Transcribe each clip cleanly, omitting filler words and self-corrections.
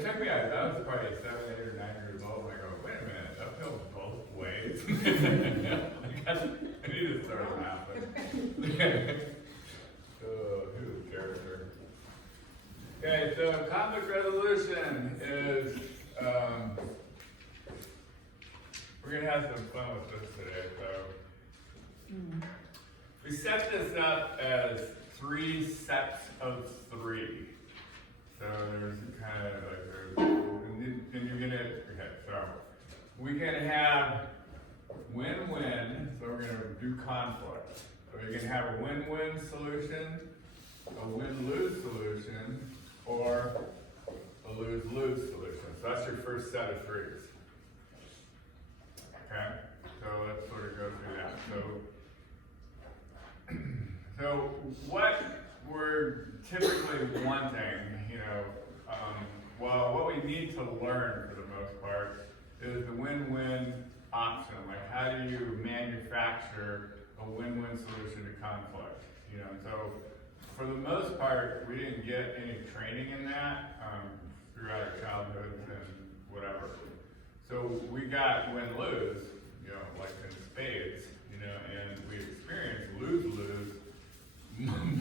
it took me, I was probably 7, 8, or 9 years old, and I go, wait a minute, uphill both ways? I need to start laughing. Who's character? Okay, so conflict resolution is, we're gonna have some fun with this today, so. We set this up as 3 sets of 3. So there's kind of like, and you're gonna, okay, so we can have win-win, so we're gonna do conflict. So you can have a win-win solution, a win-lose solution, or a lose-lose solution. So that's your first set of 3s. Okay, so let's sort of go through that. So what we're typically wanting, well, what we need to learn for the most part is the win-win option. Like, how do you manufacture a win-win solution to conflict? So for the most part, we didn't get any training in that throughout our childhoods and whatever. So we got win-lose, like in spades, and we experienced lose-lose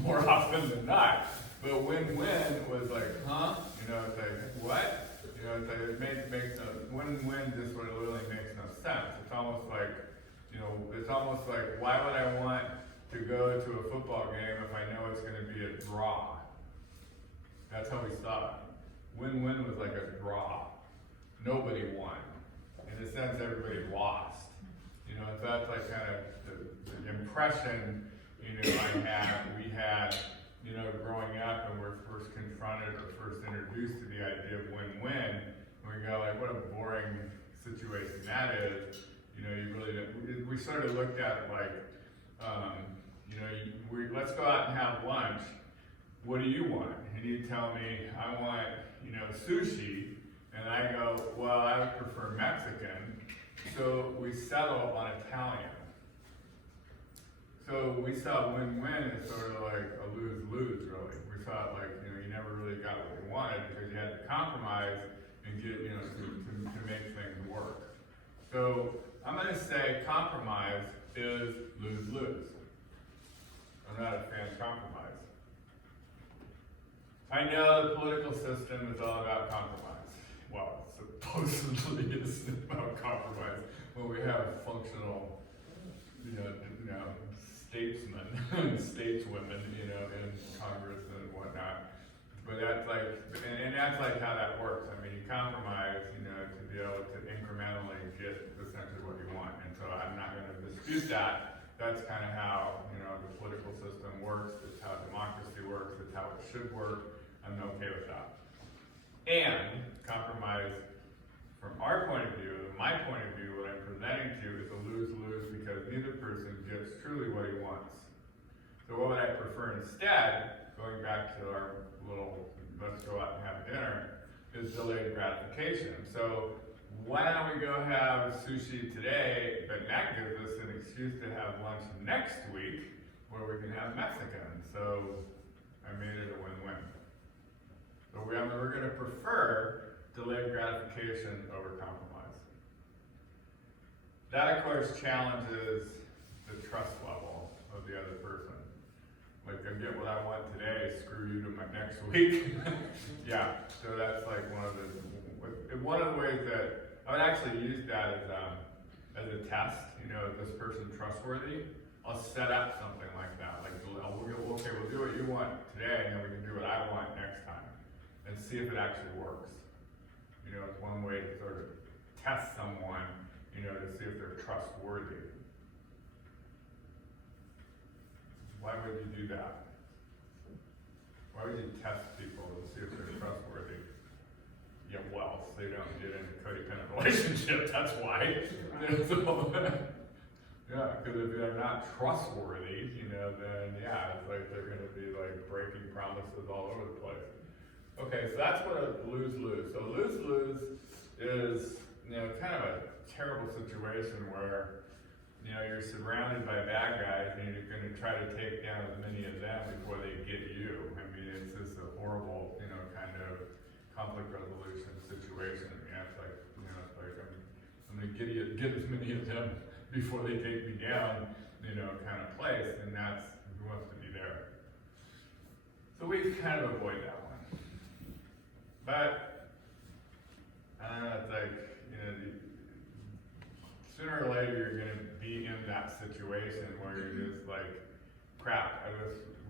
more often than not. But win-win was like, huh? It's like, what? It's like, it makes no, win-win just really makes no sense. It's almost like, why would I want to go to a football game if I know it's gonna be a draw? That's how we saw it. Win-win was like a draw. Nobody won. In a sense, everybody lost. So that's like kind of the impression, we had, growing up when we're first confronted or first introduced to the idea of win-win, and we go like, what a boring situation that is. You really don't, we sort of looked at it like, let's go out and have lunch. What do you want? And you tell me, I want, sushi. And I go, well, I would prefer Mexican. So we settle on Italian. So we saw win-win as sort of like a lose-lose, really. We saw it like, you never really got what you wanted because you had to compromise and get, to make things work. So I'm going to say compromise is lose-lose. I'm not a fan of compromise. I know the political system is all about compromise. Well, supposedly it's about compromise when we have functional, statesmen and stateswomen, in Congress and whatnot. But that's like, and that's like how that works. I mean, you compromise, to be able to incrementally get essentially what you want. And so I'm not going to dispute that. That's kind of how, the political system works. It's how democracy works. It's how it should work. I'm okay with that. And compromise, from our point of view, my point of view, what I'm presenting to you is a lose-lose because neither person gets truly what he wants. So what would I prefer instead, going back to our little, let's go out and have dinner, is delayed gratification. So why don't we go have sushi today, but that gives us an excuse to have lunch next week where we can have Mexican. So I made it a win-win. So we're going to prefer delayed gratification over compromise. That, of course, challenges the trust level of the other person. Like, I get what I want today, screw you to my next week. Yeah, so that's like one of the ways that I would actually use that as a test. Is this person trustworthy? I'll set up something like that. Like, okay, we'll do what you want today, and then we can do what I want next time, and see if it actually works. It's one way to sort of test someone, to see if they're trustworthy. Why would you do that? Why would you test people to see if they're trustworthy? Yeah, well, so they don't get in a codependent relationship, that's why. Yeah, because if they're not trustworthy, then yeah, it's like they're going to be like breaking promises all over the place. Okay, so that's what a lose-lose. So lose-lose is, kind of a terrible situation where, you're surrounded by bad guys and you're going to try to take down as many of them before they get you. I mean, it's just a horrible, kind of conflict resolution situation. I mean, it's like, you know, it's like I'm gonna get as many of them before they take me down, you know, kind of place, and that's who wants to be there. So we kind of avoid that one. But I don't know, it's like, you know, sooner or later you're gonna be in that situation where you're just like, crap,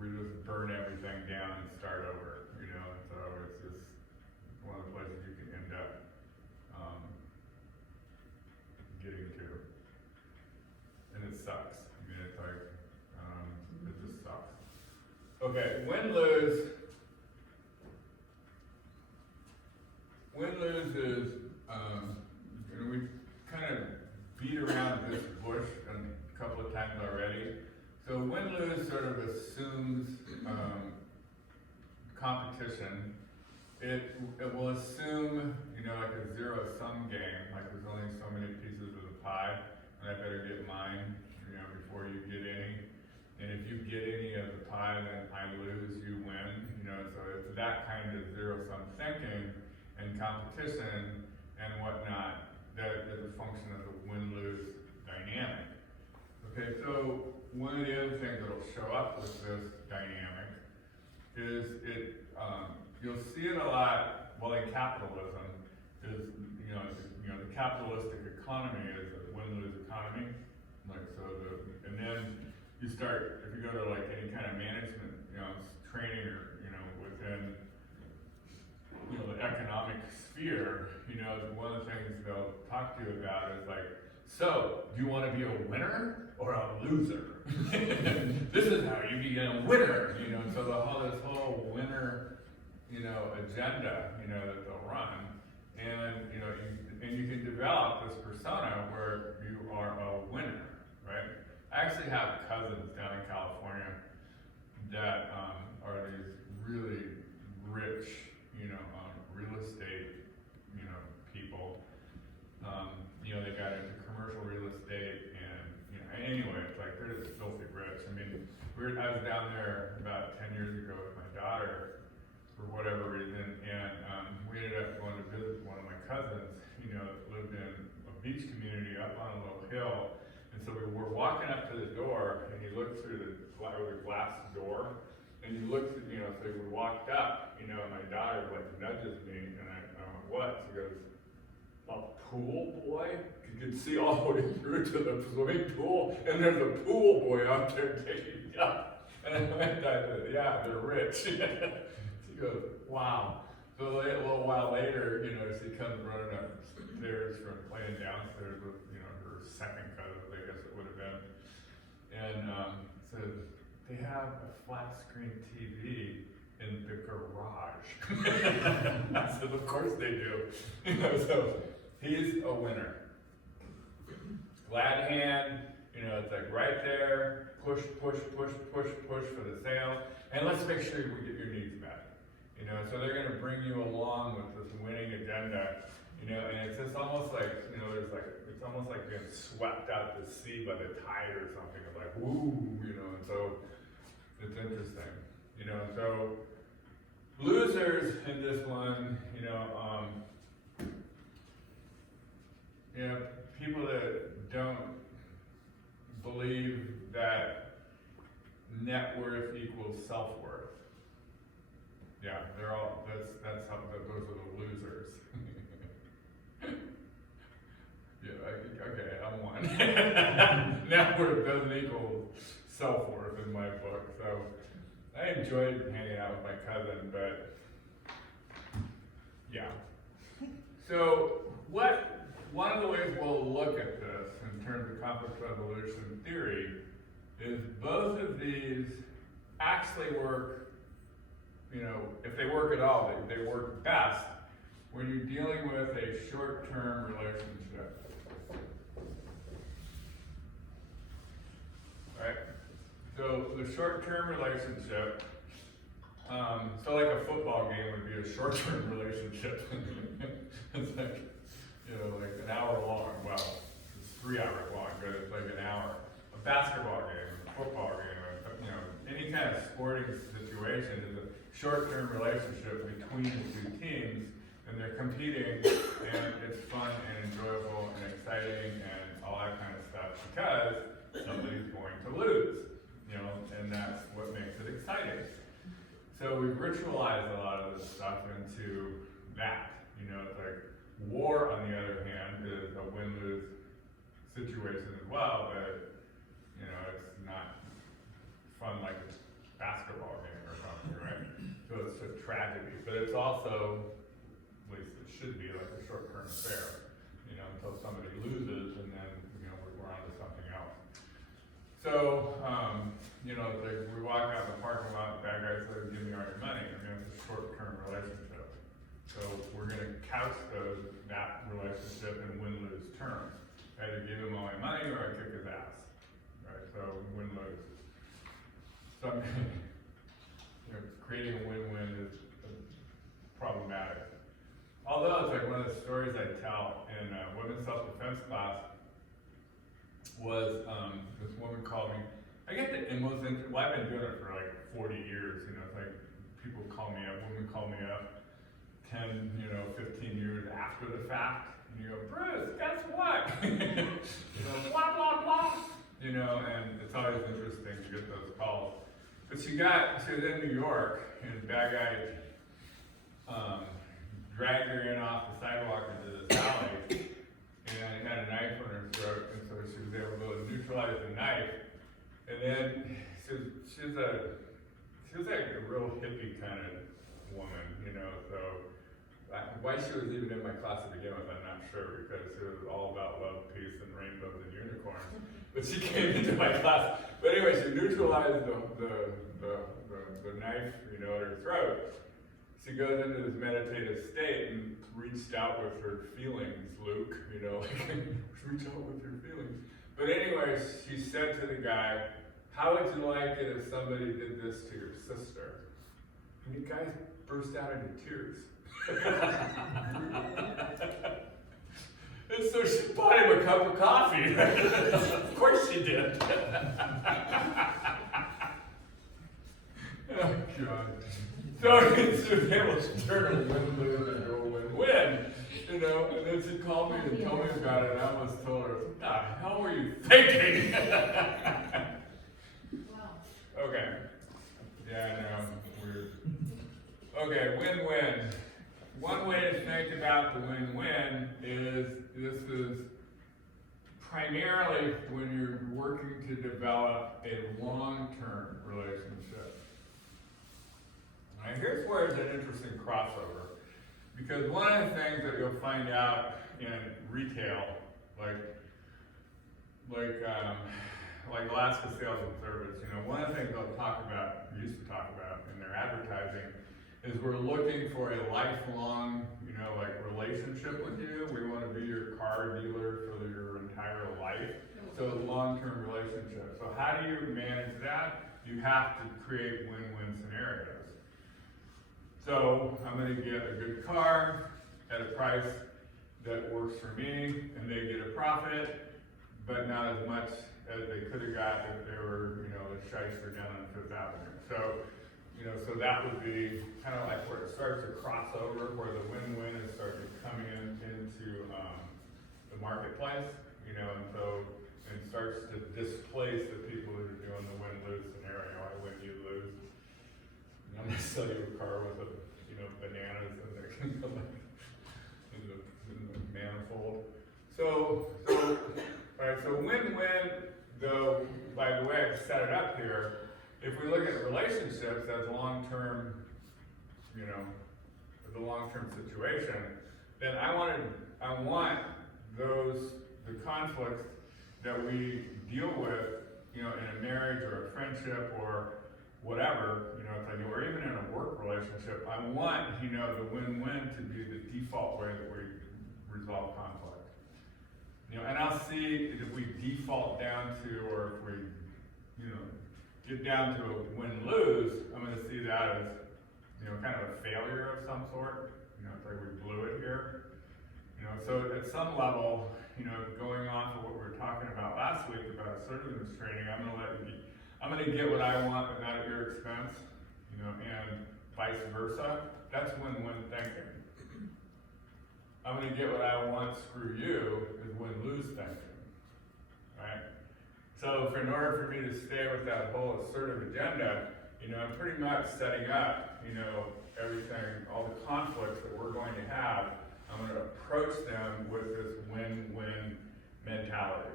we just burn everything down and start over, you know, and so it's just one of the places you can end up getting to. And it sucks. I mean, it's like, it just sucks. Okay, win-lose. Win-lose is, you know, we kind of beat around this bush a couple of times already. So win-lose sort of assumes competition. It will assume, you know, like a zero-sum game, like there's only so many pieces of the pie, and I better get mine, you know, before you get any. And if you get any of the pie, then I lose, you win, you know, so it's that kind of zero-sum thinking and competition and whatnot that is a function of the win-lose dynamic. Okay, so one of the other things that'll show up with this dynamic is you'll see it a lot, well, in capitalism, is, you know, the capitalistic economy is a win-lose economy. Like, so and then you start, if you go to like any kind of management, you know, training or, you know, within, you know, the economic sphere, you know, one of the things they'll talk to you about is like, so, do you want to be a winner or a loser? This is how you be a winner, you know, so this whole winner, you know, agenda, you know, that they'll run. And, you know, you can develop this persona where you are a winner, right? I actually have cousins down in California that are these really rich, you know, real estate, you know, people. You know, they got into commercial real estate, and, you know, anyway, it's like they're just filthy rich. I mean, I was down there about 10 years ago with my daughter for whatever reason, and we ended up going to visit one of my cousins, you know, that lived in a beach community up on a little hill. And so we were walking up to the door, and you look through the glass door, and you look through, you know, so we walked up, you know, and my daughter like nudges me, and I went, what? She goes, a pool boy? You can see all the way through to the swimming pool, and there's a pool boy out there taking you up. And I said, yeah, they're rich. She goes, wow. So a little while later, you know, she comes running upstairs from playing downstairs with, you know, her second cousin, I guess it would have been. And says, they have a flat screen TV in the garage. I said, of course they do. You know, so he's a winner. Glad hand, you know, it's like right there, push for the sale, and let's make sure we get your needs met. You know, so they're gonna bring you along with this winning agenda, you know, and it's just almost like, you know, it's almost like being swept out to sea by the tide or something. It's like, woo, you know, and so it's interesting, you know, so losers in this one, you know, people that don't believe that net worth equals self-worth. Yeah, they're all, that's how, those are the losers. Yeah, okay, I'm one. Net worth doesn't equal self-worth in my book, so I enjoyed hanging out with my cousin, but yeah. So one of the ways we'll look at this in terms of conflict resolution theory is both of these actually work, you know, if they work at all, they work best when you're dealing with a short-term relationship. Right? So the short-term relationship, so like a football game would be a short-term relationship. It's like, you know, like an hour long. Well, it's 3 hours long, but it's like an hour. A basketball game, a football game, you know, any kind of sporting situation is a short-term relationship between the two teams, and they're competing, and it's fun and enjoyable and exciting and all that kind of stuff because somebody's going to lose, and that's what makes it exciting. So we've ritualized a lot of this stuff into that. It's like war, on the other hand, is a win-lose situation as well, but it's not fun like a basketball game or something, right? So it's a tragedy, but it's also, at least it should be, like a short-term affair, until somebody loses, and then we're on to something else. So, like we walk out in the parking lot, the bad guy says, "Give me all your money." It's a short-term relationship. So we're going to couch that relationship in win-lose terms. Either give him all my money or I kick his ass. Right? So win-lose. Creating a win-win is problematic. Although it's like one of the stories I tell in women's self-defense class was this woman called me. I get the I've been doing it for like 40 years. It's like people call me up, women call me up 10, 15 years after the fact. And you go, "Bruce, guess what?" Blah, blah, blah. And it's always interesting to get those calls. But she was in New York, and the bad guy dragged her in off the sidewalk into this alley, and had a knife on her throat, and so she was able to neutralize the knife. And then she was like a real hippie kind of woman, so why she was even in my class to begin with, I'm not sure, because it was all about love, peace, and rainbows and unicorns. But she came into my class. But anyway, she neutralized the knife, at her throat. She goes into this meditative state and reached out with her feelings, Luke, reach out with your feelings. But anyway, she said to the guy, "How would you like it if somebody did this to your sister?" And the guy burst out into tears. And so she bought him a cup of coffee. Of course she did. Oh, God. So she was able to turn a win-lose into a win-win, and then she called me and told me about it, and I almost told her, "What the hell were you thinking?" Wow. Okay. Yeah, I know. Weird. Okay, win-win. One way to think about the win-win is this is primarily when you're working to develop a long-term relationship. Now here's where it's an interesting crossover, because one of the things that you'll find out in retail, like Alaska Sales and Service, one of the things they'll used to talk about in their advertising is we're looking for a lifelong, relationship with you. We want to be your car dealer for your entire life. So long-term relationship. So how do you manage that? You have to create win-win scenarios. So I'm going to get a good car at a price that works for me, and they get a profit, but not as much as they could have got if they were, a shyster down on Fifth Avenue. So that would be kind of like where it starts to cross over, where the win-win is starting to come into the marketplace, and so it starts to displace the people who are doing the win-lose scenario. I win, you lose. I'm going to sell you a car with bananas in the manifold. So win-win, though, by the way I've set it up here, if we look at relationships as long-term, as a long-term situation, then I want the conflicts that we deal with, in a marriage or a friendship or whatever, or even in a work relationship, I want, the win-win to be the default way that we resolve conflict. And I'll see if we default down to, or if we, get down to a win-lose, I'm going to see that as, kind of a failure of some sort. It's like we blew it here. So at some level, going off of what we were talking about last week about assertiveness training, I'm going to get what I want, but not at your expense, and vice versa. That's win-win thinking. I'm gonna get what I want, screw you, is win-lose thinking, right? So in order for me to stay with that whole assertive agenda, I'm pretty much setting up, everything, all the conflicts that we're going to have, I'm gonna approach them with this win-win mentality.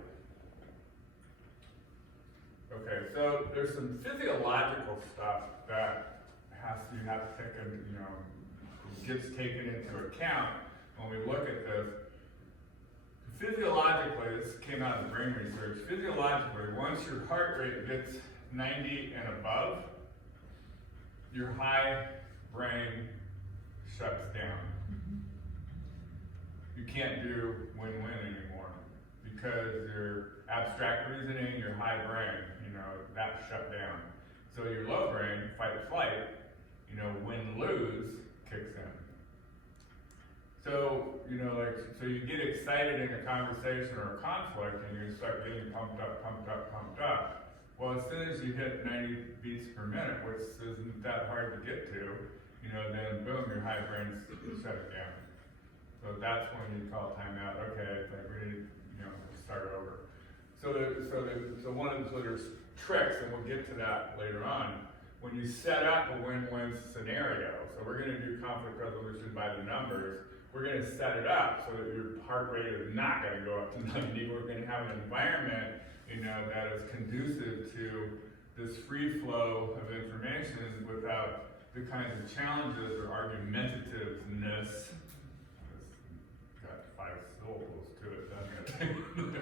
Okay, so there's some physiological stuff that you have to take gets taken into account when we look at this. Physiologically, this came out of the brain research, physiologically, once your heart rate gets 90 and above, your high brain shuts down. You can't do win-win anymore because your abstract reasoning, your high brain, that's shut down. So your low brain, fight or flight, win-lose kicks in. So, so you get excited in a conversation or a conflict and you start getting pumped up. Well, as soon as you hit 90 beats per minute, which isn't that hard to get to, then boom, your high brain's shut it down. So that's when you call timeout. Okay, I really, start over. So one of there's tricks, and we'll get to that later on. When you set up a win-win scenario, so we're going to do conflict resolution by the numbers. We're going to set it up so that your heart rate is not going to go up to 90. We're going to have an environment, that is conducive to this free flow of information without the kinds of challenges or argumentativeness. It's got 5 syllables to it, doesn't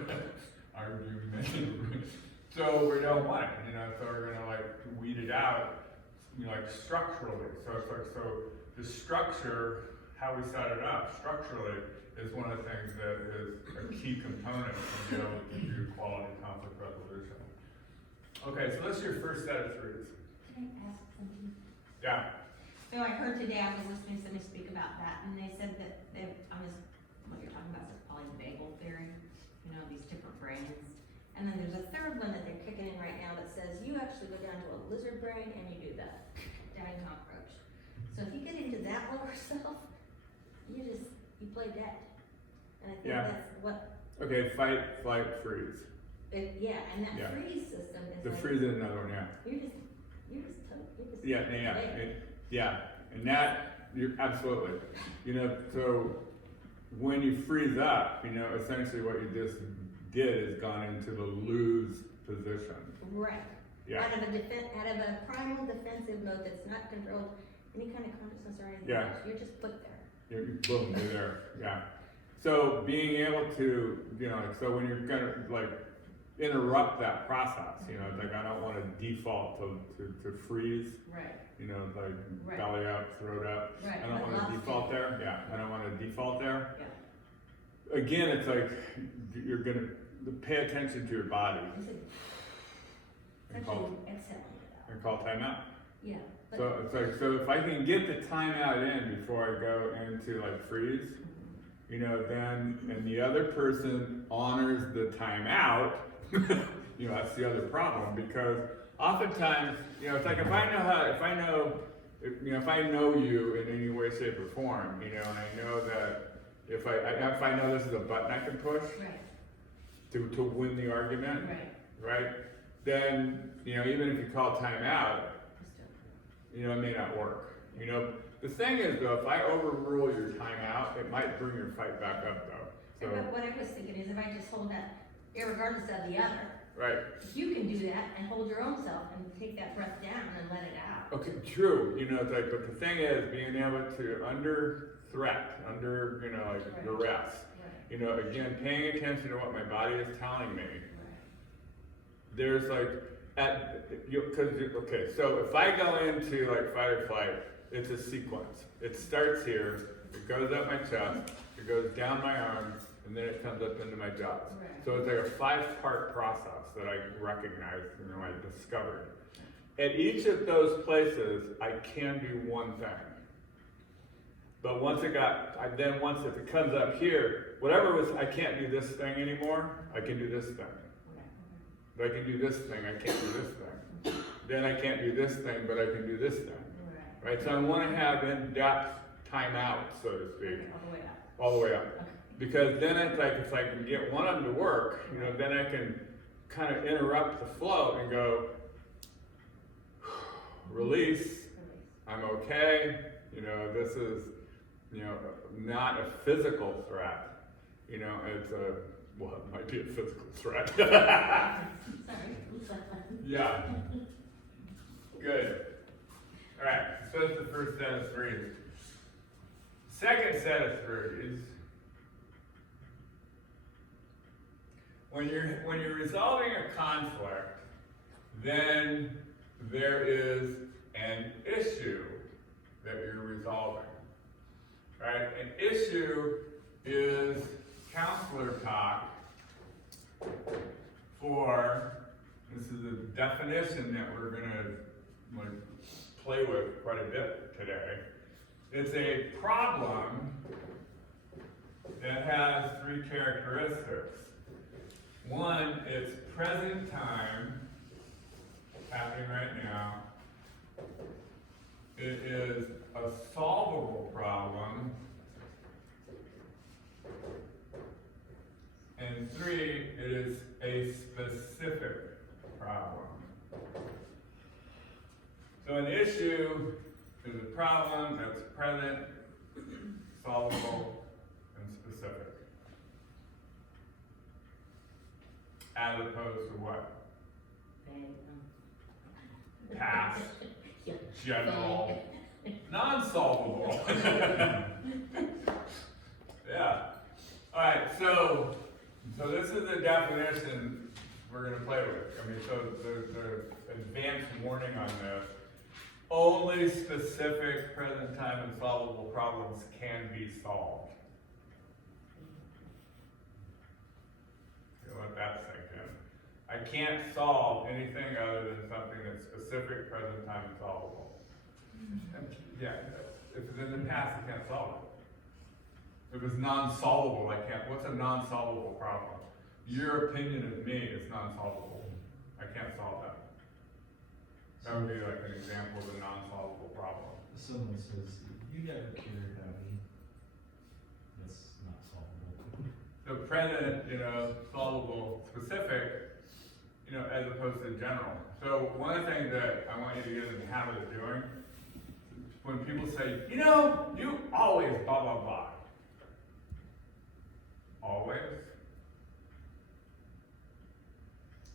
it? Argument. So we don't want it, so we're gonna weed it out, structurally. So it's so the structure, how we set it up structurally, is one of the things that is a key component to be able to do quality conflict resolution. Okay, so this is your first set of 3s. Can I ask something? Yeah. So I heard today, I was listening to somebody speak about that, and they said that what you're talking about is polyvagal theory, these different brains. And then there's a third one that they're kicking in right now that says you actually go down to a lizard brain and you do that, dying cockroach. So if you get into that lower self, you play dead. And I think that's what. Okay, fight, flight, freeze. And that freeze system is the freeze is another one, yeah. Yeah, and that, you're absolutely. So when you freeze up, essentially what you just did is gone into the lose position. Right. Yeah. Out of a primal defensive mode that's not controlled any kind of consciousness or anything else. You're just put there. Boom, you're there. Yeah. So being able to, so when you're gonna interrupt that process, I don't want to default to freeze. Right. Right. Belly up, throat up. Right. I don't want to default there. Yeah. I don't want to default there. Yeah. Again, it's you're gonna pay attention to your body. And call timeout. Yeah. So it's so if I can get the timeout in before I go into freeze, then and the other person honors the timeout, that's the other problem, because oftentimes, it's if I know you in any way, shape, or form, and I know that if I know this is a button I can push to win the argument, right? Then even if you call timeout, it may not work. The thing is though, if I overrule your timeout, it might bring your fight back up though. So but what I was thinking is if I just hold that, irregardless of the other, right? You can do that and hold your own self and take that breath down and let it out. Okay, true. But the thing is, being able to under threat, under duress. Right. Again, paying attention to what my body is telling me. Right. There's so if I go into fight or flight, it's a sequence. It starts here, it goes up my chest, it goes down my arms, and then it comes up into my jaws. Right. So it's a 5-part process that I recognized, I discovered. At each of those places, I can do one thing. But once it comes up here, I can't do this thing anymore, I can do this thing. But I can do this thing, I can't do this thing. Then I can't do this thing, but I can do this thing. Right? So I want to have in-depth timeout, so to speak. all the way up. Because then it's like, if I can get one of them to work, you know, then I can kind of interrupt the flow and go, release, I'm okay, you know, this is, you know, not a physical threat, you know, it's a, well, it might be a physical threat. Sorry. Yeah. Good. All right, so that's the first set of threes. Second set of threes, when you're resolving a conflict, then there is an issue that you're resolving. Right? An issue is counselor talk for, this is a definition that we're gonna play with quite a bit today. It's a problem that has three characteristics. One, it's present time, happening right now. It is a solvable problem. And three, it is a specific problem. So an issue is a problem that's present, solvable, and specific. As opposed to what? Past, general, non-solvable. Yeah. All right, so this is the definition we're going to play with. I mean, so the advanced warning on this. Only specific present time and solvable problems can be solved. You let that sink in. I can't solve anything other than something that's specific, present time, and solvable. Yeah, if it's in the past, I can't solve it. If it's non-solvable, I can't. What's a non-solvable problem? Your opinion of me is non-solvable. I can't solve that. That would be like an example of a non-solvable problem. Someone says, you never cared about me. That's not solvable. So present, you know, solvable, specific, you know, as opposed to general. So one of the things that I want you to get in the habit of doing, when people say, you know, you always blah, blah, blah. Always.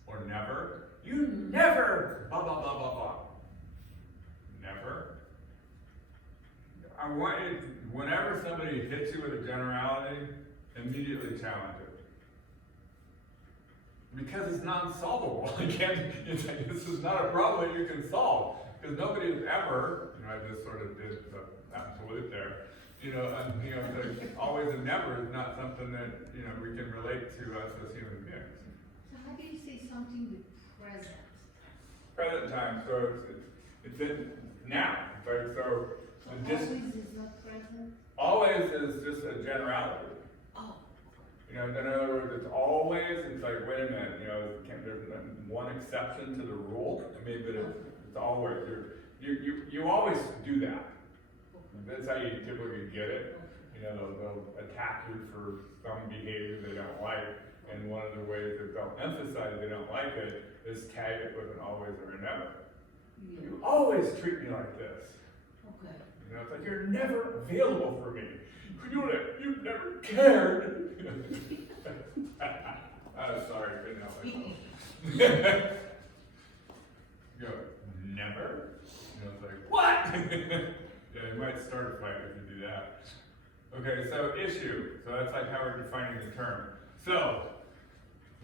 Or never. You never blah, blah, blah, blah, blah. Never. I want you, whenever somebody hits you with a generality, immediately challenge it. Because it's non-solvable. It's like, this is not a problem that you can solve. Because nobody has ever, you know, I just sort of did the absolute there, the always and never is not something that, you know, we can relate to us as human beings. So how do you say something with present? Present time, so it's in now, right? So So this always is not present? always is just a generality. Oh. You know, in other words, it's always, it's like, wait a minute, you know, there's one exception to the rule. I mean, but it's always, you always do that. That's how you typically get it. You know, they'll attack you for some behavior they don't like, and one of the ways that they'll emphasize they don't like it is tag it with an always or a never. Yeah. You always treat me like this. Okay. You know, it's like you're never available for me. You've never cared. Sorry, couldn't help myself. You go, never? You know, it's like, what? Yeah, you might start a fight if you do that. Okay, so issue. So that's like how we're defining the term. So,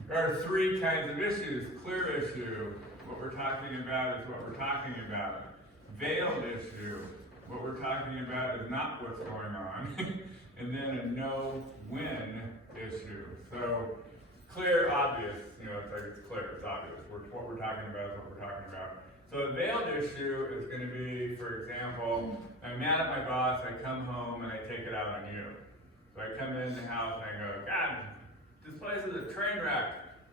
there are three kinds of issues. Clear issue. What we're talking about is what we're talking about. Veiled issue. What we're talking about is not what's going on. And then a no-win issue. So, clear, obvious, you know, it's like it's clear, it's obvious. What we're talking about is what we're talking about. So a veiled issue is going to be, for example, I'm mad at my boss, I come home and I take it out on you. So I come in the house and I go, God, this place is a train wreck.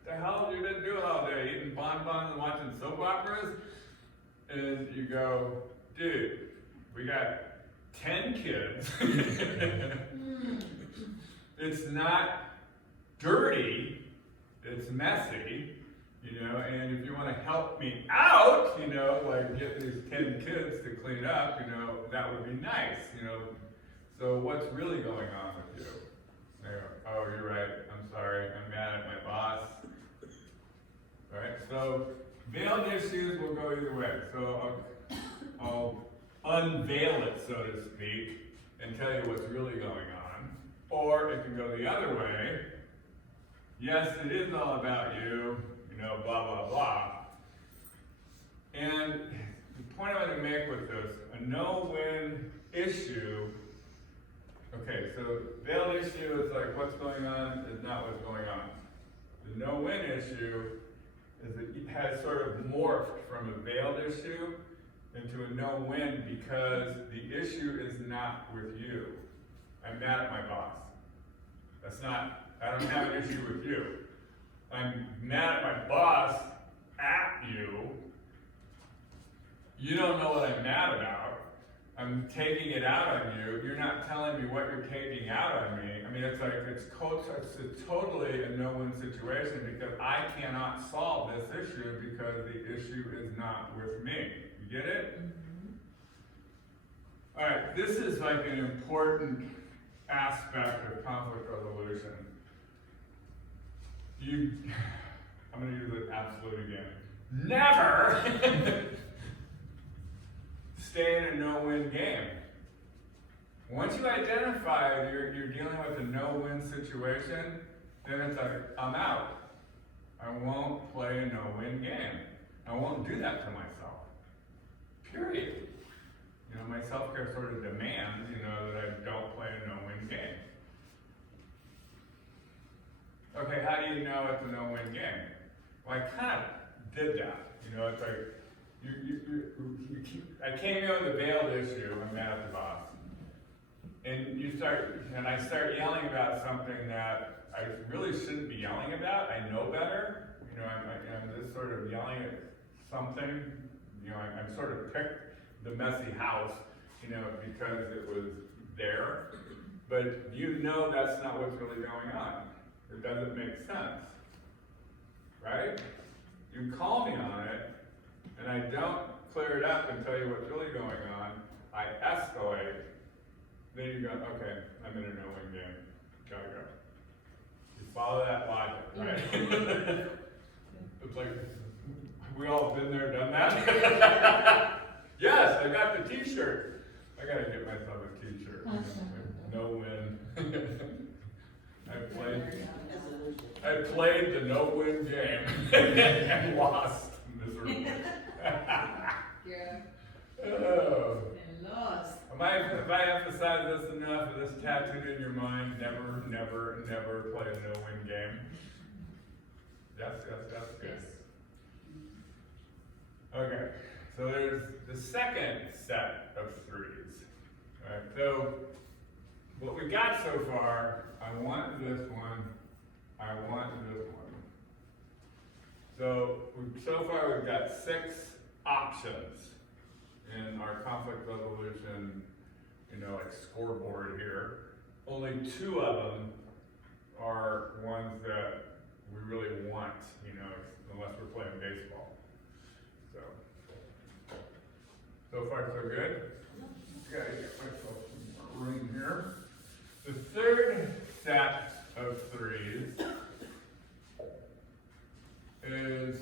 What the hell have you been doing all day? Eating bonbons and watching soap operas? And you go, dude, we got 10 kids. It's not dirty, it's messy, you know, and if you wanna help me out, you know, like get these 10 kids to clean up, you know, that would be nice, you know. So what's really going on with you? They go, oh, you're right, I'm sorry, I'm mad at my boss. Right, so veiled issues will go either way. So I'll unveil it, so to speak, and tell you what's really going on. Or it can go the other way. Yes, it is all about you, you know, blah, blah, blah. And the point I want to make with this, a no-win issue, okay, so veiled issue is like what's going on is not what's going on. The no-win issue is that it has sort of morphed from a veiled issue into a no-win because the issue is not with you. I'm mad at my boss. I don't have an issue with you. I'm mad at my boss at you. You don't know what I'm mad about. I'm taking it out on you. You're not telling me what you're taking out on me. I mean, it's like, it's totally a no-win situation because I cannot solve this issue because the issue is not with me. You get it? All right, this is like an important aspect of conflict resolution. I'm gonna use the absolute again. Never stay in a no-win game. Once you identify you're dealing with a no-win situation, then it's like, I'm out. I won't play a no-win game. I won't do that to myself. Period. You know, my self-care sort of demands, you know, that I don't play a no-win game. Okay, how do you know it's a no-win game? Well, I kind of did that. You know, it's like, I came in with a veiled issue, I'm mad at the boss. And I start yelling about something that I really shouldn't be yelling about. I know better. You know, I'm just sort of yelling at something. You know, I'm sort of picked the messy house, you know, because it was there. But you know that's not what's really going on. It doesn't make sense, right? You call me on it, and I don't clear it up and tell you what's really going on. I escalate. Then you go, okay, I'm in a no-win game. Gotta go. You follow that logic, right? It's like, we all been there, done that? Yes, I got the t-shirt. I gotta get myself a t-shirt. No-win. I played the no-win game and lost miserably. Yeah. Oh. And lost. If I emphasize this enough, is this tattooed in your mind? Never, never, never play a no-win game. Yes, good. Okay, so there's the second set of threes. All right, so what we got so far, I want this one, I want this one. So far we've got 6 options in our conflict resolution, you know, like scoreboard here. Only 2 of them are ones that we really want, you know, unless we're playing baseball. So far so good? Gotta get myself some room here. The third set of threes is,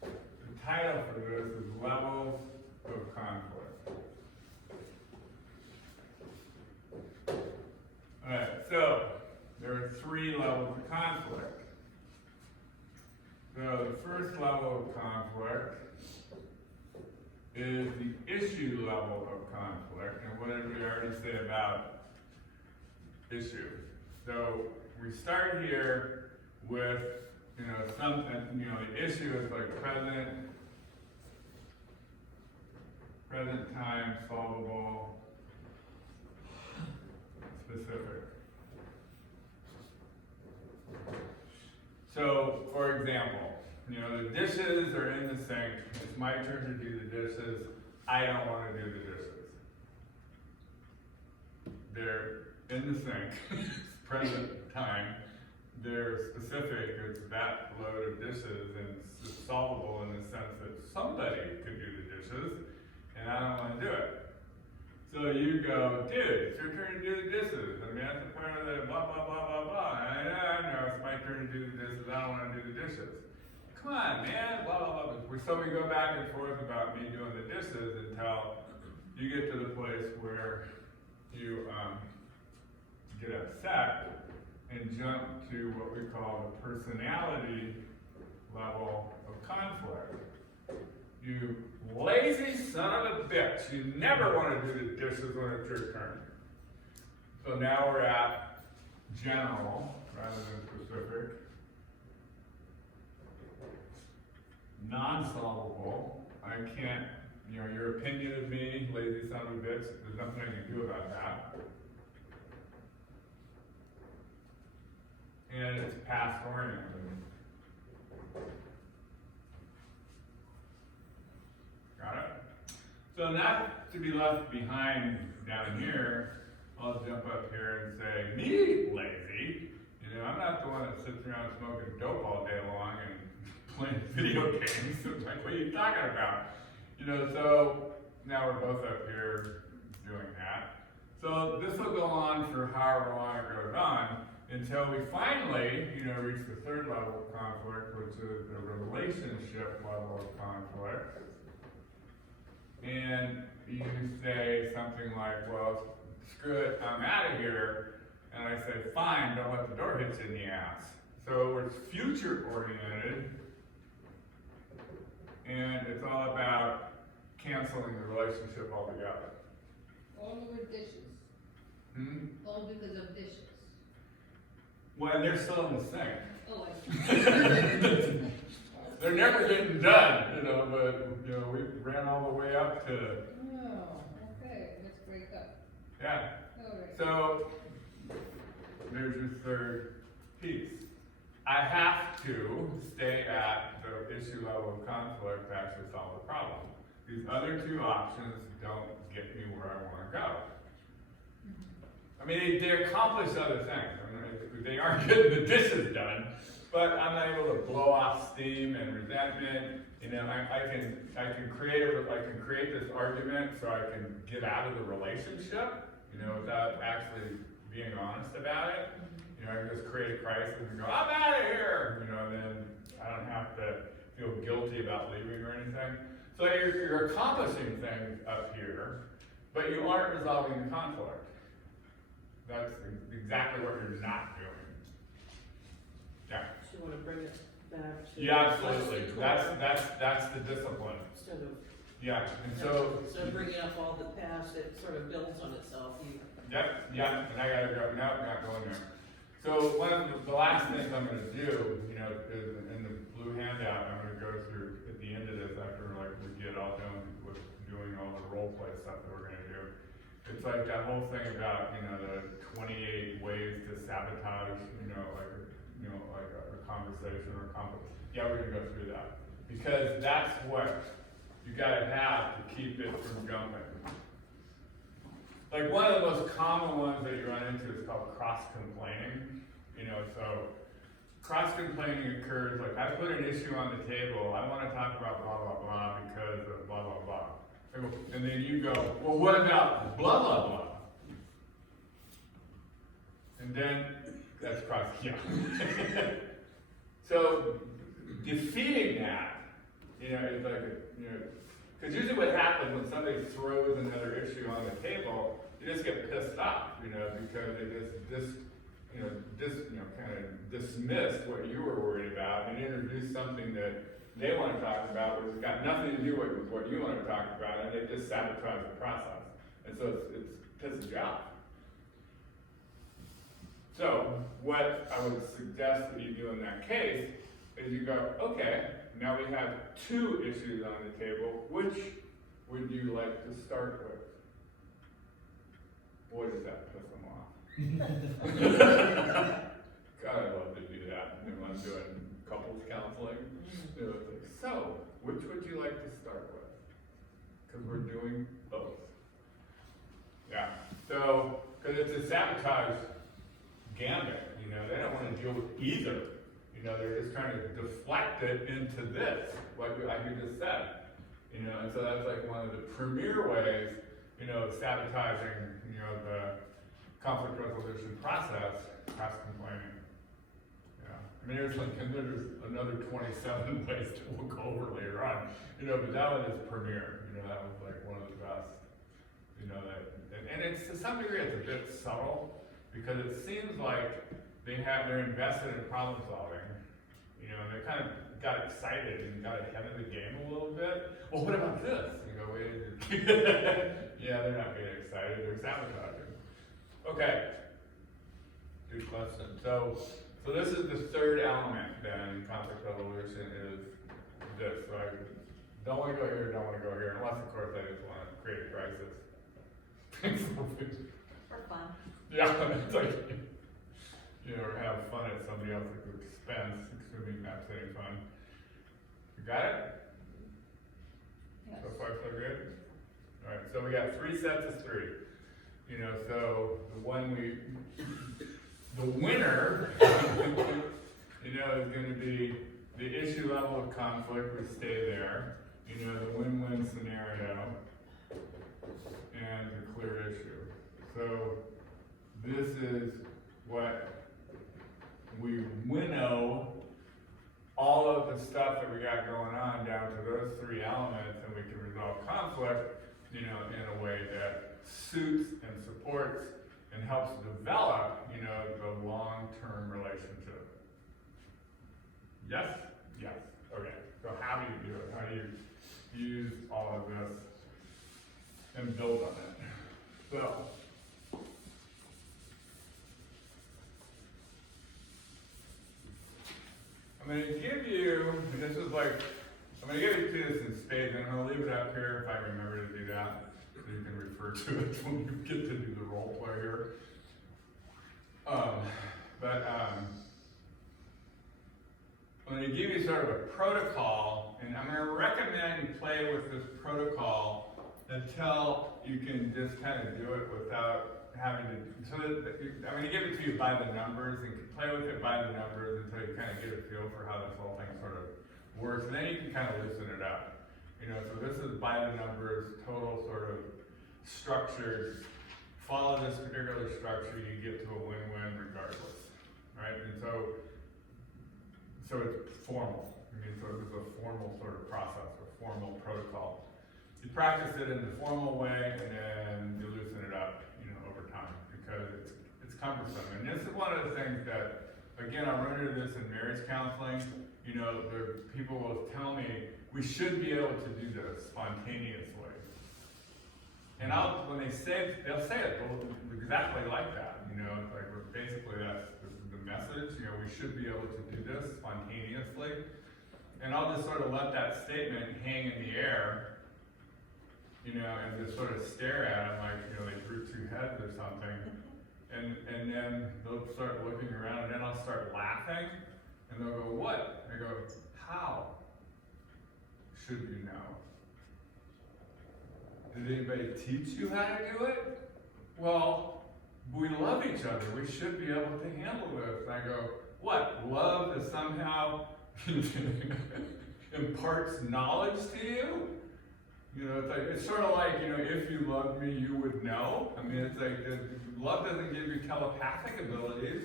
the title for this is Levels of Conflict. Alright, so there are 3 levels of conflict. So the first level of conflict is the issue level of conflict. And what did we already say about issue? So we start here with, you know, the issue is like present time, solvable, specific. So, for example, you know, the dishes are in the sink. It's my turn to do the dishes. I don't want to do the dishes. they're in the sink, present time, they're specific, it's that load of dishes, and it's solvable in the sense that somebody could do the dishes, and I don't wanna do it. So you go, dude, it's your turn to do the dishes. I mean, that's a part of the blah, blah, blah, blah, blah. And I know it's my turn to do the dishes. I don't want to do the dishes. Come on, man, blah, blah, blah. So we go back and forth about me doing the dishes until you get to the place where you get upset and jump to what we call the personality level of conflict. You lazy son of a bitch. You never want to do the dishes when it's your turn. So now we're at general rather than specific. Non-solvable. I can't, your opinion of me, lazy son of a bitch, there's nothing I can do about that. And it's past oriented. Got it? So not to be left behind down here, I'll jump up here and say, me lazy. I'm not the one that sits around smoking dope all day long and playing video games. Like, what are you talking about? So now we're both up here doing that. So this will go on for however long it goes on until we finally, reach the third level of conflict, which is the relationship level of conflict. And you say something like, well, screw it, I'm out of here. And I say, fine, don't let the door hit you in the ass. So it's future oriented. And it's all about canceling the relationship altogether. All over dishes. All because of dishes. Well, they're still in the sink. Oh, I see. They're never getting done, but we ran all the way up to, Oh, okay, let's break up. yeah. All right. So there's your third piece. I have to stay at the issue level of conflict to actually solve the problem. These other two options don't get me where I want to go. I mean, they accomplish other things. I mean, they aren't getting the dishes done, but I'm not able to blow off steam and resentment. I can create this argument so I can get out of the relationship, without actually being honest about it. I can just create a crisis and go, I'm out of here, and then I don't have to feel guilty about leaving or anything. So you're accomplishing things up here, but you aren't resolving the conflict. That's exactly what you're not doing. Yeah. So you wanna bring it back to. Yeah, absolutely. That's the discipline. Instead of. Yeah, and so. So bringing up all the past, it sort of builds on itself, Yep, and I gotta go, no, not going there. So one of the last things I'm gonna do, is in the blue handout, I'm gonna go through at the end of this after we get all done with doing all the role play stuff that we're gonna do. It's like that whole thing about, the 28 ways to sabotage, a conversation or a conflict. Yeah, we're gonna go through that. Because that's what you gotta have to keep it from jumping. Like one of the most common ones that you run into is called cross-complaining. So cross-complaining occurs like, I put an issue on the table, I want to talk about blah, blah, blah because of blah, blah, blah. And then you go, well, what about blah, blah, blah? And then, that's cross, yeah. So defeating that, is like, because usually what happens when somebody throws another issue on the table, you just get pissed off, because they just kind of dismissed what you were worried about and introduced something that they want to talk about, which has got nothing to do with what you want to talk about, and they just sabotage the process. And so it's pisses you off. So what I would suggest that you do in that case is you go, okay, now we have two issues on the table. Which would you like to start with? Boy, does that piss them off. God, I love to do that when I'm doing couples counseling. It's like, so, which would you like to start with? Because we're doing both. Yeah, so Cause it's a sabotage gambit, you know, they don't wanna deal with either. You know, they're just trying to deflect it into this, like you just said. You know, and so that's like one of the premier ways, you know, of sabotaging, you know, the conflict resolution process, cross complaining. Yeah, I mean, there's another 27 ways that we'll go over later on, you know, but that one is premier, you know, that was like one of the best, you know, that, and it's, to some degree, it's a bit subtle, because it seems like they're invested in problem solving, you know, and they kind of got excited and got ahead of the game a little bit. Well, what about this? You go, wait. Yeah, they're not being excited, they're sabotaging. Okay. Good question. So this is the third element then in conflict resolution is this. So I don't want to go here, don't want to go here, unless of course I just want to create a crisis. For fun. Yeah, it's like, you know, or have fun at somebody else's expense, assuming that's any fun. You got it? Yes. So far, so good? Alright, so we got 3 sets of 3. You know, so the winner, you know, is gonna be the issue level of conflict, we stay there. You know, the win-win scenario, and the clear issue. So, this is what we winnow all of the stuff that we got going on down to those 3 elements, and we can resolve conflict, you know, in a way that suits and supports and helps develop, you know, the long-term relationship. Yes? Yes. Okay. So how do you do it? How do you use all of this and build on it? So, I'm going to give you, and this is like, I'm going to give you this in spades, and I'm going to leave it up here if I remember to do that, so you can refer to it when you get to do the role play here. I'm going to give you sort of a protocol, and I'm going to recommend you play with this protocol until you can just kind of do it without having to, so that I'm going to give it to you by the numbers, and play with it by the numbers until you kind of get a feel for how this whole thing sort of works, and then you can kind of loosen it up. You know, so this is by the numbers, total sort of structured, follow this particular structure, you get to a win-win regardless, right? And so it's formal. I mean, so it's a formal sort of process, a formal protocol. You practice it in the formal way, and then you loosen it up, you know, over time, because it's cumbersome. And this is one of the things that, again, I run into this in marriage counseling. You know, people will tell me we should be able to do this spontaneously. And when they say, they'll say it exactly like that. You know, it's like basically that's the message. You know, we should be able to do this spontaneously. And I'll just sort of let that statement hang in the air, you know, and just sort of stare at them like, you know, they grew 2 heads or something. And then they'll start looking around, and then I'll start laughing, and they'll go, what? I go, how should you know? Did anybody teach you how to do it? Well, we love each other. We should be able to handle this. And I go, what? Love that somehow imparts knowledge to you? You know, it's sort of like, you know, if you loved me, you would know. I mean, it's like, love doesn't give you telepathic abilities.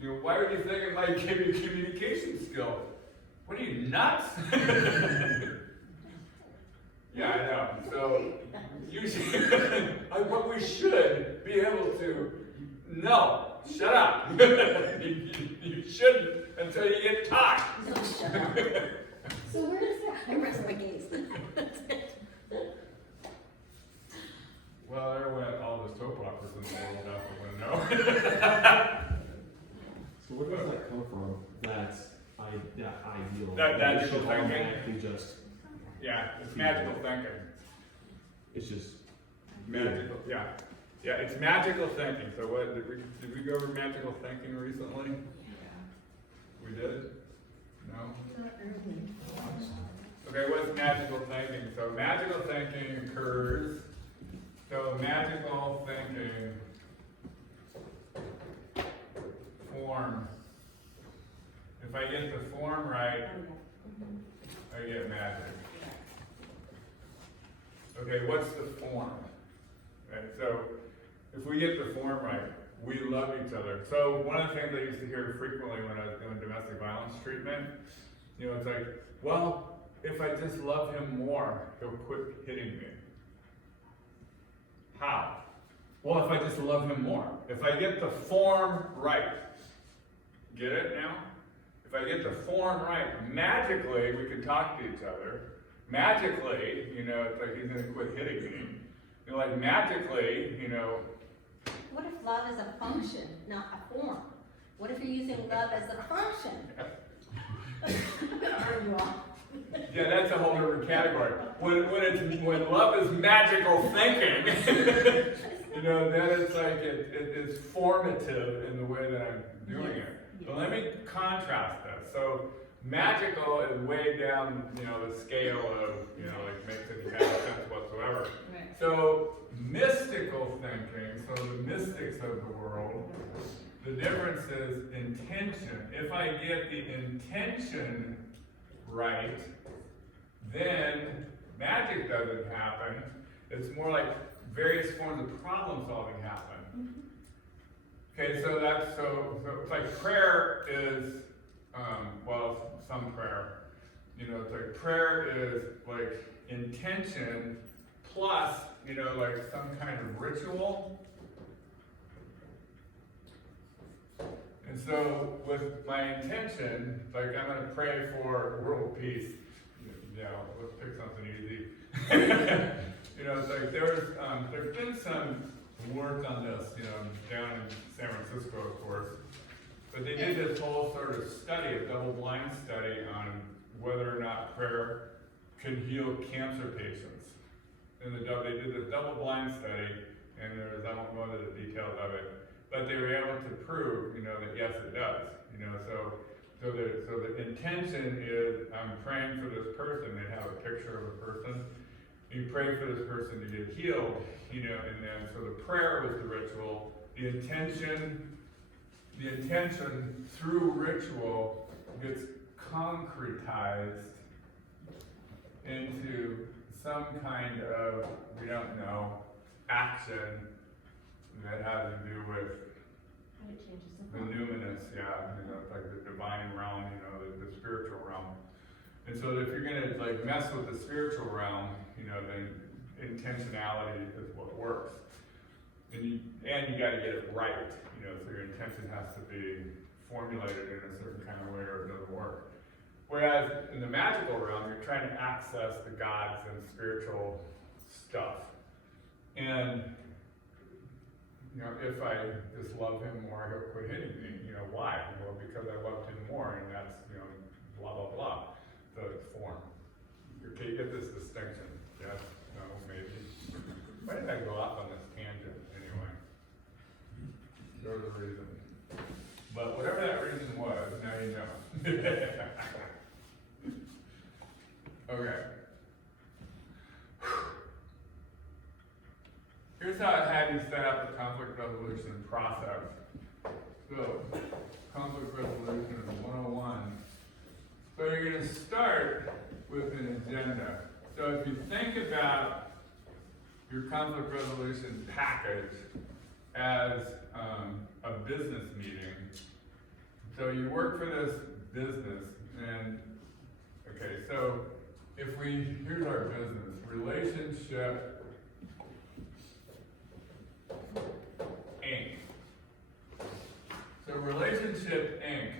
You know, why would you think it might give you communication skills? What are you, nuts? Yeah, I know. So, you should, what we should be able to, no, shut up. You shouldn't until you get taught. No, shut up. So where is that? I rest my case. Well, there went all the soap operas in the world out the window. So where does that come from? That ideal. That it should magical thinking? automatically just. Yeah, it's magical thinking. It's just. Magical, yeah. Yeah, it's magical thinking. So what, did we go over magical thinking recently? We did? No? Okay, what's magical thinking? So magical thinking occurs, so magical thinking form right, Oh, yeah. Mhm. I get magic. Okay, what's the form? Right, so if we get the form right, we love each other. So one of the things I used to hear frequently when I was doing domestic violence treatment, you know, it's like, well, if I just love him more, he'll quit hitting me. How? Well, if I just love him more. If I get the form right. Get it now? If I get the form right, magically we can talk to each other. Magically, you know, it's like he's gonna quit hitting me. You know, like magically, you know. What if love is a function, not a form? What if you're using love as a function? Are you off? Yeah, that's a whole different category. When love is magical thinking, you know, then it's like it's formative in the way that I'm doing it. But let me contrast this. So magical is way down, you know, the scale of, you know, like makes any kind of sense whatsoever. Right. So mystical thinking, so the mystics of the world, the difference is intention. If I get the intention right, then magic doesn't happen. It's more like various forms of problem solving happen. Okay, so it's like prayer is, well, some prayer. You know, it's like prayer is like intention plus, you know, like some kind of ritual. And so with my intention, like I'm gonna pray for world peace. You know, let's pick something easy. You know, it's like there's been some work on this, you know, down in San Francisco, of course. But they did this whole sort of study, a double-blind study on whether or not prayer can heal cancer patients. And they did this double-blind study, and I won't go into the details of it, but they were able to prove, you know, that yes, it does. You know, so the intention is I'm praying for this person. They have a picture of a person. You pray for this person to get healed, you know, and then so the prayer was the ritual. The intention through ritual gets concretized into some kind of, we don't know, action that has to do with And it changes the the form. numinous, yeah, you know, like the divine realm, you know, the spiritual realm. And so if you're gonna like mess with the spiritual realm, you know, then intentionality is what works. And you gotta get it right, you know, so your intention has to be formulated in a certain kind of way or it doesn't work. Whereas in the magical realm, you're trying to access the gods and spiritual stuff. And you know, if I just love him more, he'll quit hitting me. You know, why? Well, because I loved him more, and that's, you know, blah, blah, blah. So it's form. Okay, you get this distinction. Yes, no, maybe. Why did I go off on this tangent anyway? There was a reason. But whatever that reason was, now you know. Okay. Here's how I had you set up the conflict resolution process. So, conflict resolution is 101. So you're going to start with an agenda. So if you think about your conflict resolution package as a business meeting, so you work for this business, and okay, so here's our business, Relationship Inc. So Relationship Inc.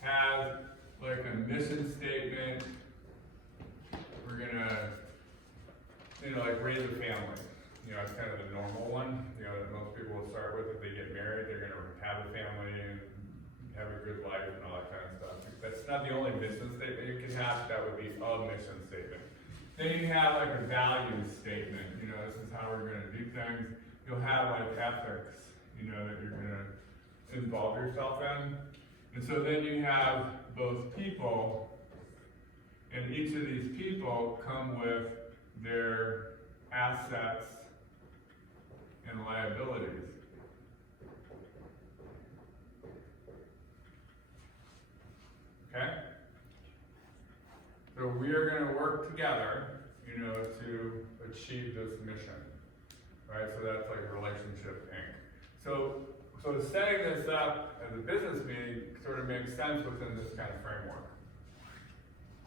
has like a mission statement. We're gonna, you know, like raise a family. You know, it's kind of the normal one, you know, that most people will start with if they get married. They're gonna have a family and have a good life and all that kind of stuff. That's not the only mission statement you can have, that would be a mission statement. Then you have like a values statement, you know, this is how we're gonna do things. You'll have like ethics, you know, that you're gonna involve yourself in. And so then you have both people, and each of these people come with their assets and liabilities. Okay? we are gonna work together, you know, to achieve this mission, right? So that's like Relationship Inc. So setting this up as a business meeting sort of makes sense within this kind of framework.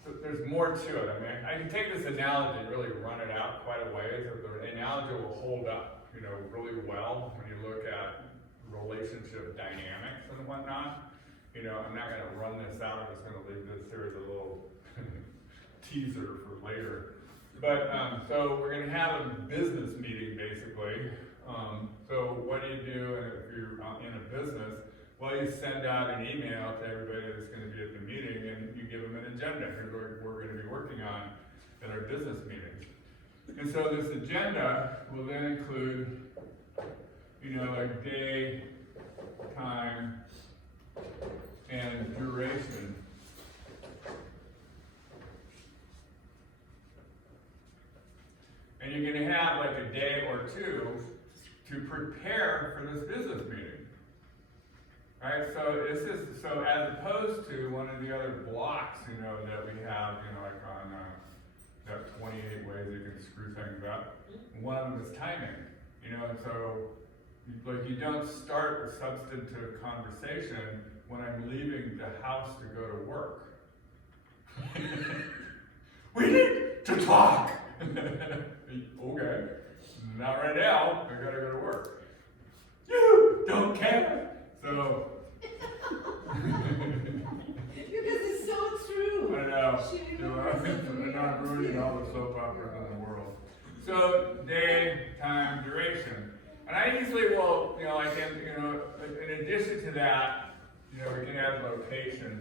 So there's more to it. I mean, I can take this analogy and really run it out quite a ways. The analogy will hold up, you know, really well when you look at relationship dynamics and whatnot. You know, I'm not gonna run this out. I'm just gonna leave this here as a little teaser for later. But, so we're gonna have a business meeting basically. So what do you do if you're in a business? Well, you send out an email to everybody that's gonna be at the meeting and you give them an agenda. Here's what we're gonna be working on at our business meetings. And so this agenda will then include, you know, like day, time, and duration. And you're gonna have like a day or two to prepare for this business meeting. Right, so so as opposed to one of the other blocks, you know, that we have, you know, like on that 28 ways you can screw things up, one of them is timing, you know, and so like you don't start a substantive conversation when I'm leaving the house to go to work. We need to talk. Okay, not right now. I gotta go to work. You don't care. So. Because it's so true. I know. She You know, remembers the I'm not ruining all the soap operas in the world. So day, time, duration. And I usually will, you know, like in addition to that, you know, we can add location.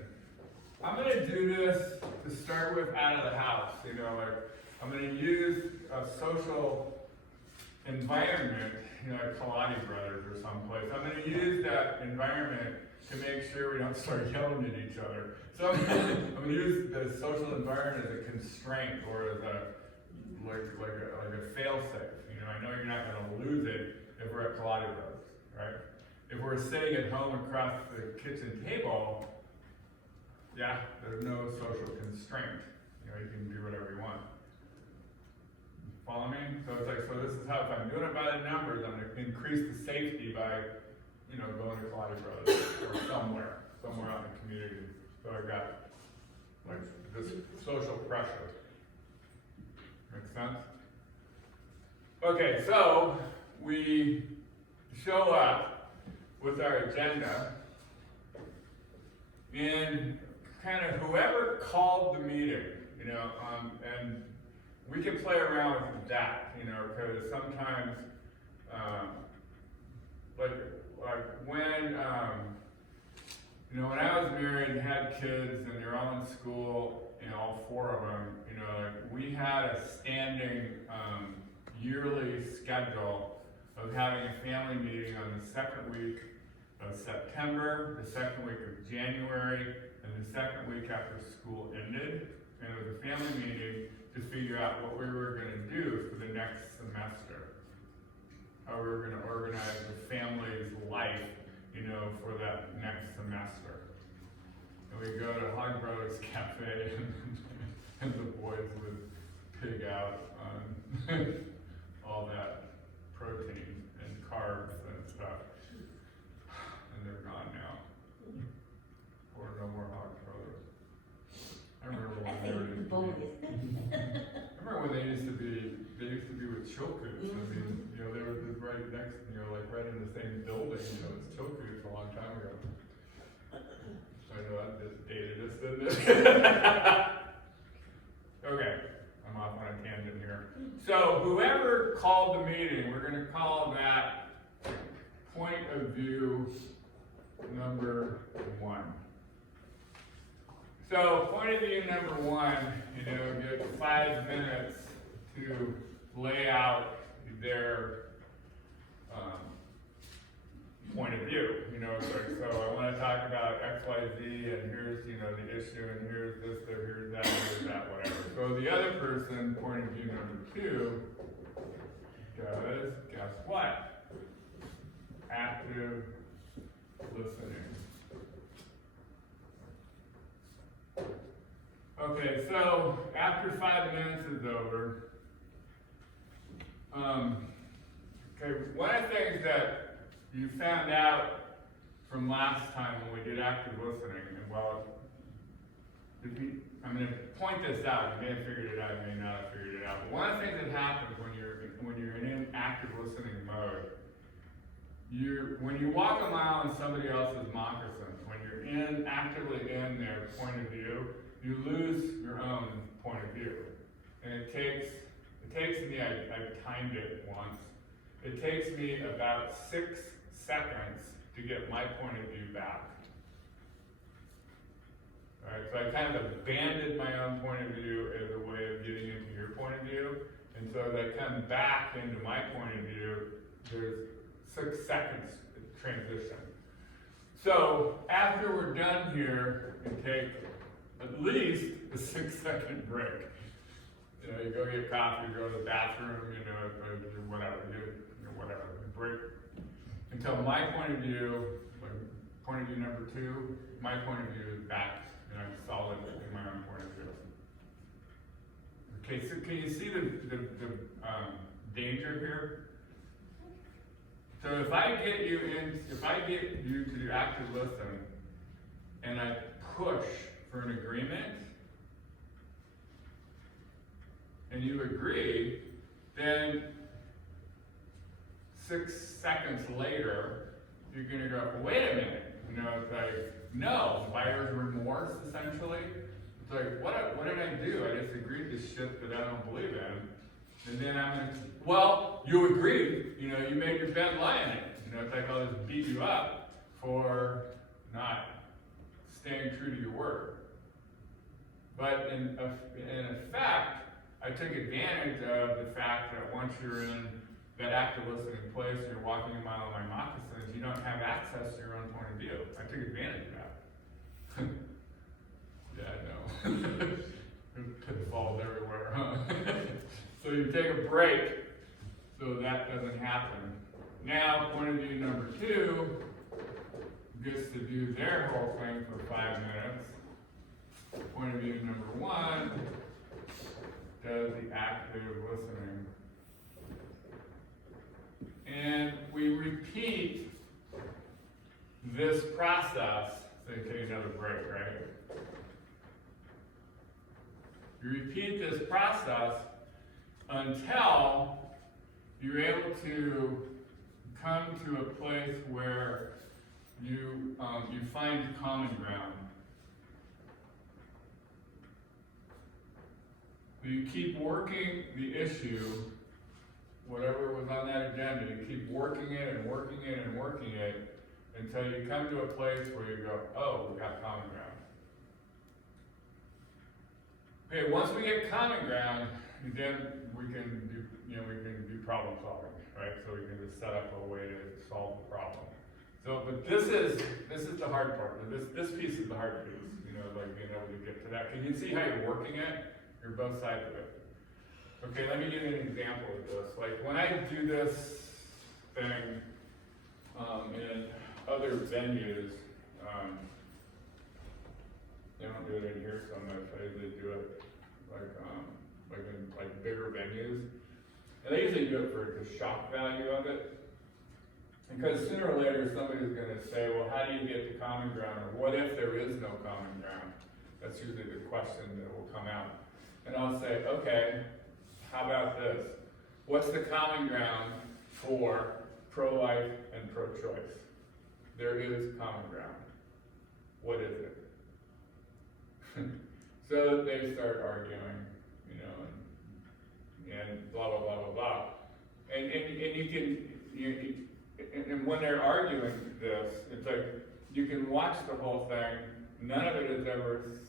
I'm gonna do this to start with out of the house, you know, like I'm gonna use a social environment, you know, like Kaladi Brothers or someplace. I'm gonna use that environment to make sure we don't start yelling at each other. So I'm gonna use the social environment as a constraint or as a like a fail-safe. You know, I know you're not gonna lose it if we're at Kaladi Brothers, right? If we're sitting at home across the kitchen table, yeah, there's no social constraint. You know, you can do whatever you want. Follow me? So it's like, so this is how, if I'm doing it by the numbers, I'm gonna increase the safety by, you know, going to Kaladi Brothers or somewhere out in the community. So I got like this social pressure. Make sense? Okay, so we show up with our agenda and kind of whoever called the meeting, you know, and we can play around with that, you know, because sometimes, like when, you know, when I was married and had kids and they're all in school, you know, all four of them, you know, like we had a standing yearly schedule of having a family meeting on the second week of September, the second week of January, and the second week after school ended. And it was a family meeting to figure out what we were going to do for the next semester. How we were going to organize the family's life, you know, for that next semester. And we go to Hog Brothers Cafe and the boys would pig out on all that protein and carbs and stuff. And they're gone now. Or no more Hog Brothers. I remember when they were I remember when they used to be with Chilcoots. I mean, you know, they were just right next, you know, like right in the same building, you know, it's Chilcoots a long time ago. I know that just dated us, didn't it? Okay, I'm off on a tangent here. So whoever called the meeting, we're gonna call that point of view number 1. So point of view number 1, you know, get 5 minutes to lay out their point of view. You know, it's like, so I want to talk about X, Y, Z, and here's, you know, the issue, and here's this, or here's that, whatever. So the other person, point of view number 2, does, guess what? Active listening. Okay, so after 5 minutes is over, okay, one of the things that you found out from last time when we did active listening, and well, I'm gonna point this out, you may have figured it out, you may not have figured it out, but one of the things that happens when you're in active listening mode, when you walk a mile in somebody else's moccasins, when you're actively in their point of view, you lose your own point of view. And it takes me, I timed it once, it takes me about 6 seconds to get my point of view back. Alright, so I kind of abandoned my own point of view as a way of getting into your point of view. And so as I come back into my point of view, there's 6 seconds transition. So after we're done here, we take at least a 6-second break. You know, you go get coffee, you go to the bathroom, you know, whatever, whatever, break. Until my point of view, like point of view number 2, my point of view is back, and I'm solid in my own point of view. Okay, so can you see the danger here? So if I get you to active listen, and I push for an agreement, and you agree, then 6 seconds later, you're gonna go, wait a minute, you know, it's like, no, buyer's remorse, essentially. It's like, what did I do? I just agreed to shit that I don't believe in. And then I'm gonna, well, you agreed, you know, you made your bed, lie in it. You know, it's like I'll just beat you up for not staying true to your word. But in effect, I took advantage of the fact that once you're in that active listening place and you're walking a mile in my moccasins, you don't have access to your own point of view. I took advantage of that. Yeah, I know. Pitfalls everywhere, huh? So you take a break so that doesn't happen. Now, point of view number 2 gets to do their whole thing for 5 minutes. Point of view number 1 does the active listening. And we repeat this process, so you take another break, right? You repeat this process until you're able to come to a place where you find common ground. You keep working the issue, whatever was on that agenda, you keep working it and working it and working it until you come to a place where you go, oh, we got common ground. Okay, once we get common ground, then we can do problem solving, right? So we can just set up a way to solve the problem. So, but this is the hard part. This piece is the hard piece, you know, like being able to get to that. Can you see how you're working it? You're both sides of it. Okay, let me give you an example of this. Like when I do this thing in other venues, they don't do it in here so much. I usually do it like bigger venues, and they usually do it for the shock value of it. Because sooner or later somebody's going to say, well, how do you get to common ground, or what if there is no common ground? That's usually the question that will come out. And I'll say, okay, how about this? What's the common ground for pro-life and pro-choice? There is common ground. What is it? So they start arguing, you know, and blah, blah, blah, blah, blah. And when they're arguing this, it's like, you can watch the whole thing. None of it is ever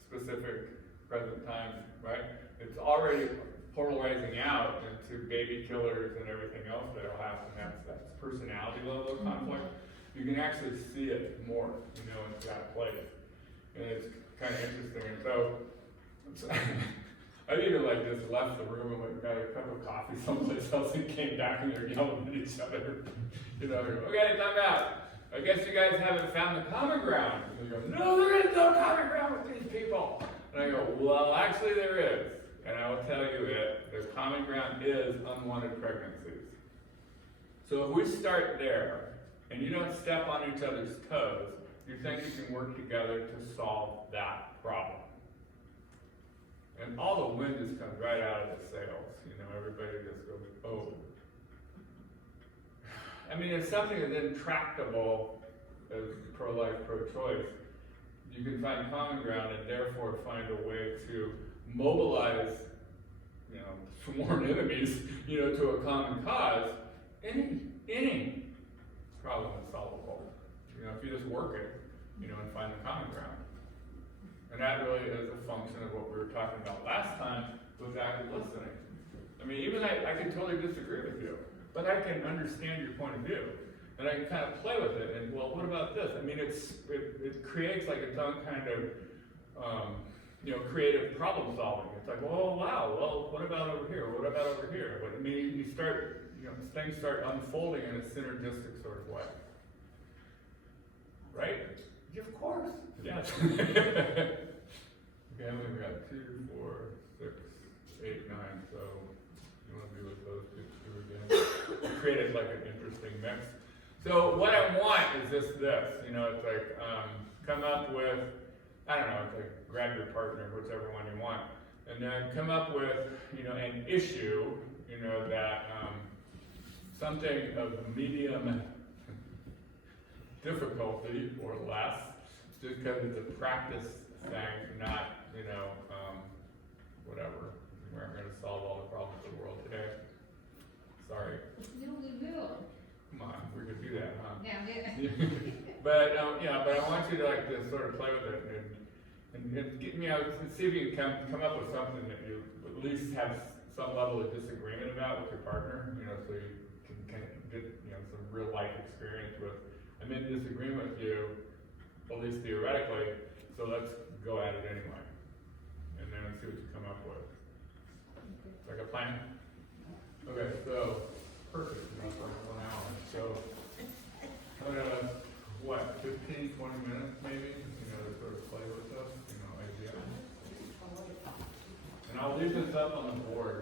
specific present time, right? It's already polarizing out into baby killers and everything else that'll happen. That's personality level of conflict. You can actually see it more, you know, into that place. And it's kind of interesting. And so I even like just left the room and went got a cup of coffee someplace else and came back and they're yelling at each other. You know, okay, time out. I guess you guys haven't found the common ground. And you go, no, there is no common ground with these people. And I go, well, actually there is, and I will tell you it, the common ground is unwanted pregnancies. So if we start there, and you don't step on each other's toes, you think you can work together to solve that problem. And all the wind just comes right out of the sails, you know, everybody just goes, oh. I mean, if something is intractable as pro-life, pro-choice, you can find common ground and therefore find a way to mobilize, you know, sworn enemies, you know, to a common cause. Any problem is solvable, you know, if you just work it, you know, and find the common ground. And that really is a function of what we were talking about last time with active listening. I mean, even I can totally disagree with you, but I can understand your point of view. And I can kind of play with it, and well, what about this? I mean, it creates like its own kind of, you know, creative problem solving. It's like, well, wow, well, what about over here? What about over here? I mean, you start, you know, things start unfolding in a synergistic sort of way. Right? Yeah, of course. Yes. Okay, we've got 2, 4, 6, 8, 9, so you want to be with those two again. Created like an interesting mix. So what I want is just this, you know, it's like, come up with, I don't know, it's like grab your partner, whichever one you want, and then come up with, you know, an issue, you know, that, something of medium difficulty or less, just because it's a practice thing, not, you know, whatever. We aren't gonna solve all the problems of the world today. Sorry. No, we will. Come on, we could do that, huh? Now, But, yeah, but I want you to like to sort of play with it and get, you know, see if you can come up with something that you at least have some level of disagreement about with your partner, you know, so you can get, you know, some real life experience with, I'm in disagreement with you, at least theoretically, so let's go at it anyway. And then see what you come up with. Like a plan? Okay, so, perfect, you know, for 1 hour. So, what, 15, 20 minutes maybe, you know, to sort of play with us, you know, idea. And I'll leave this up on the board.